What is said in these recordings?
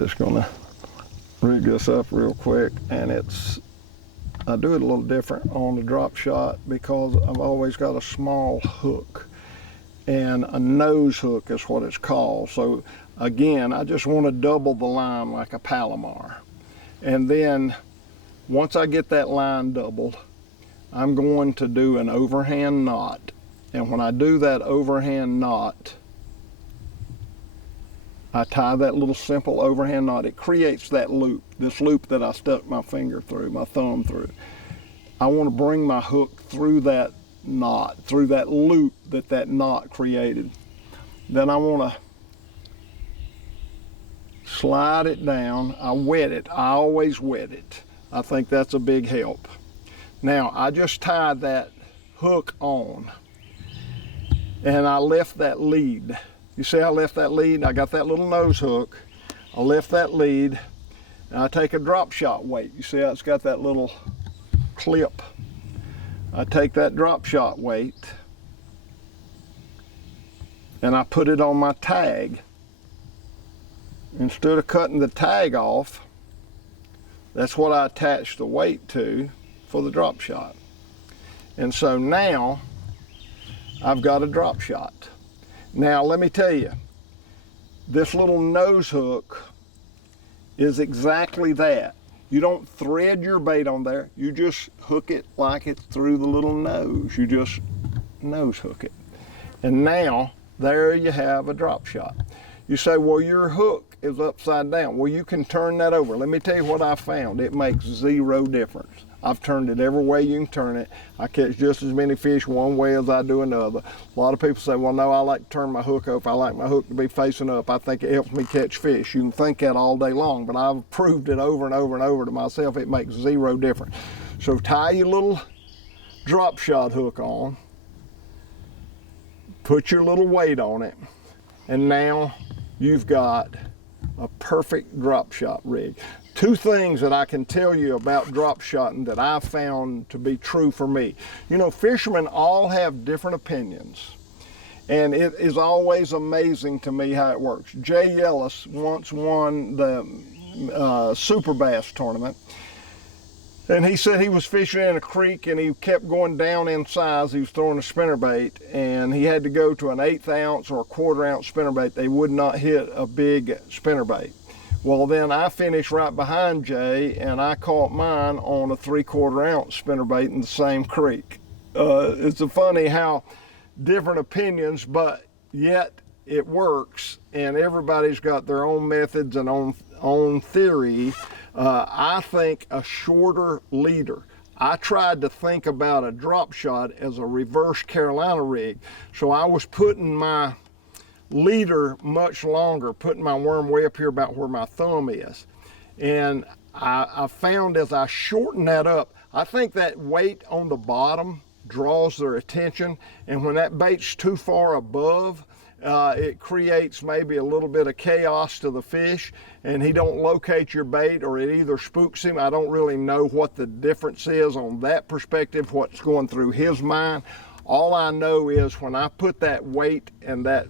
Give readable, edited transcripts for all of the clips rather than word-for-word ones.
just gonna rig this up real quick, and I do it a little different on the drop shot because I've always got a small hook, and a nose hook is what it's called. So again, I just want to double the line like a Palomar. And then once I get that line doubled, I'm going to do an overhand knot. And when I do that overhand knot, I tie that little simple overhand knot. It creates that loop, this loop that I stuck my finger through, my thumb through. I want to bring my hook through that knot, through that loop that knot created. Then I want to slide it down. I wet it. I always wet it. I think that's a big help. Now, I just tied that hook on, and I left that lead. You see I left that lead? I got that little nose hook. I left that lead, and I take a drop shot weight. You see how it's got that little clip? I take that drop shot weight, and I put it on my tag. Instead of cutting the tag off, that's what I attach the weight to for the drop shot. And so now I've got a drop shot. Now let me tell you, this little nose hook is exactly that. You don't thread your bait on there, you just hook it like it's through the little nose. You just nose hook it. And now there you have a drop shot. You say, well, your hook is upside down. Well, you can turn that over. Let me tell you what I found. It makes zero difference. I've turned it every way you can turn it. I catch just as many fish one way as I do another. A lot of people say, well, no, I like to turn my hook up. I like my hook to be facing up. I think it helps me catch fish. You can think that all day long, but I've proved it over and over and over to myself. It makes zero difference. So tie your little drop shot hook on, put your little weight on it, and now you've got a perfect drop shot rig. Two things that I can tell you about drop shotting that I found to be true for me. You know, fishermen all have different opinions, and it is always amazing to me how it works. Jay Ellis once won the Super Bass tournament, and he said he was fishing in a creek and he kept going down in size. He was throwing a spinnerbait, and he had to go to an 1/8 ounce or a 1/4 ounce spinnerbait. They would not hit a big spinnerbait. Well, then I finished right behind Jay, and I caught mine on a 3/4 ounce spinnerbait in the same creek. It's funny how different opinions, but yet it works, and everybody's got their own methods and own theory. I think a shorter leader. I tried to think about a drop shot as a reverse Carolina rig, so I was putting my leader much longer, putting my worm way up here about where my thumb is. And I found as I shorten that up, I think that weight on the bottom draws their attention, and when that bait's too far above, it creates maybe a little bit of chaos to the fish, and he don't locate your bait, or it either spooks him. I don't really know what the difference is on that perspective, what's going through his mind. All I know is when I put that weight and that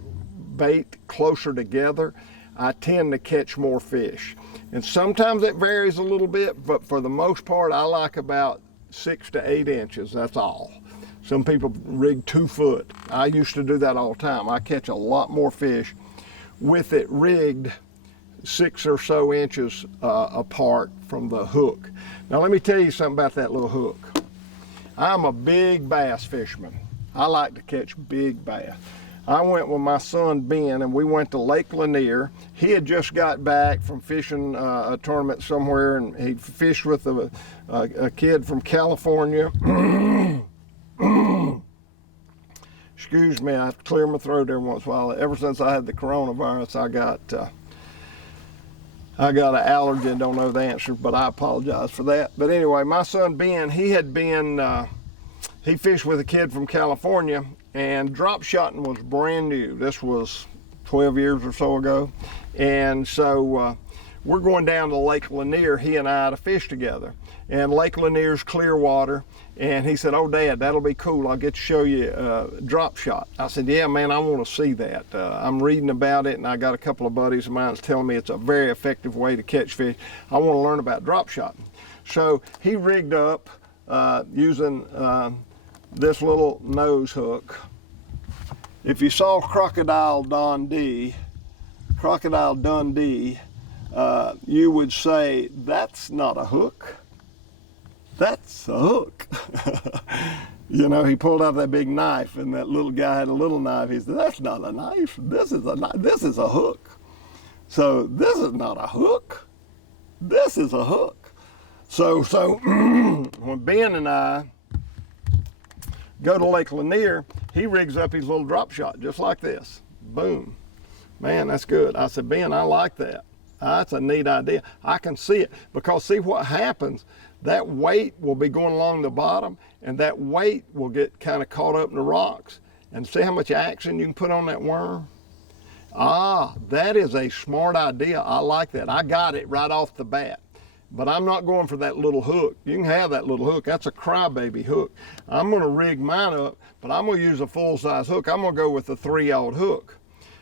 bait closer together, I tend to catch more fish. And sometimes it varies a little bit, but for the most part, I like about 6 to 8 inches, that's all. Some people rig 2 foot. I used to do that all the time. I catch a lot more fish with it rigged 6 or so inches apart from the hook. Now let me tell you something about that little hook. I'm a big bass fisherman. I like to catch big bass. I went with my son Ben, and we went to Lake Lanier. He had just got back from fishing a tournament somewhere, and he fished with a kid from California. Excuse me, I have to clear my throat every once in a while. Ever since I had the coronavirus, I got an allergy and don't know the answer, but I apologize for that. But anyway, my son Ben, he fished with a kid from California, and drop shotting was brand new. This was 12 years or so ago. And so we're going down to Lake Lanier, he and I, to fish together. And Lake Lanier's clear water. And he said, oh, Dad, that'll be cool. I'll get to show you drop shot. I said, yeah, man, I want to see that. I'm reading about it, and I got a couple of buddies of mine telling me it's a very effective way to catch fish. I want to learn about drop shot. So he rigged up using this little nose hook. If you saw Crocodile Dundee, you would say, that's not a hook. That's a hook. You know, he pulled out that big knife, and that little guy had a little knife. He said, that's not a knife. This is a knife. This is a hook. So this is not a hook. This is a hook. So when Ben and I go to Lake Lanier, he rigs up his little drop shot just like this. Boom. Man, that's good. I said, Ben, I like that. That's a neat idea. I can see it, because see what happens, that weight will be going along the bottom, and that weight will get kind of caught up in the rocks. And see how much action you can put on that worm? Ah, that is a smart idea. I like that. I got it right off the bat. But I'm not going for that little hook. You can have that little hook. That's a crybaby hook. I'm going to rig mine up, but I'm going to use a full-size hook. I'm going to go with a 3/0 hook.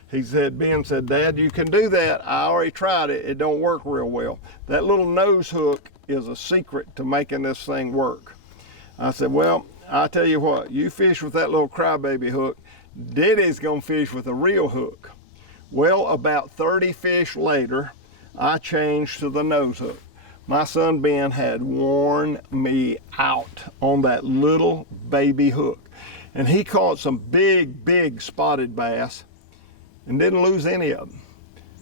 He said, Ben said, Dad, you can do that. I already tried it. It don't work real well. That little nose hook is a secret to making this thing work. I said, well, I tell you what, you fish with that little crybaby hook. Diddy's going to fish with a real hook. Well, about 30 fish later, I changed to the nose hook. My son Ben had worn me out on that little baby hook. And he caught some big spotted bass and didn't lose any of them.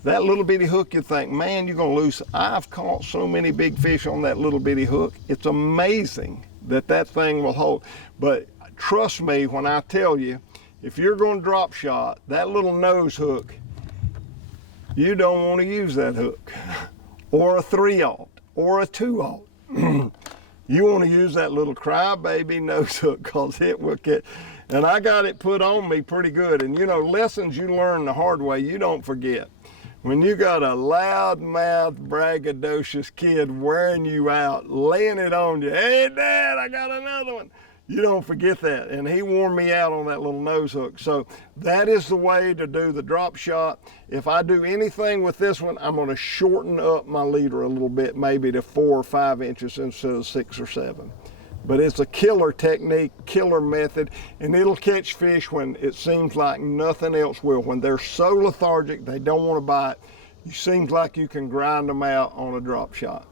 That little bitty hook, you think, man, you're gonna lose. I've caught so many big fish on that little bitty hook. It's amazing that that thing will hold. But trust me when I tell you, if you're gonna drop shot, that little nose hook, you don't wanna use that hook. Or a 3/0. Or a 2/0. You want to use that little crybaby nose hook, because it will get, and I got it put on me pretty good. And you know, lessons you learn the hard way, you don't forget. When you got a loudmouth, braggadocious kid wearing you out, laying it on you, hey Dad, I got another one. You don't forget that. And he wore me out on that little nose hook. So that is the way to do the drop shot. If I do anything with this one, I'm going to shorten up my leader a little bit, maybe to 4 or 5 inches instead of 6 or 7. But it's a killer technique, killer method, and it'll catch fish when it seems like nothing else will. When they're so lethargic, they don't want to bite, it seems like you can grind them out on a drop shot.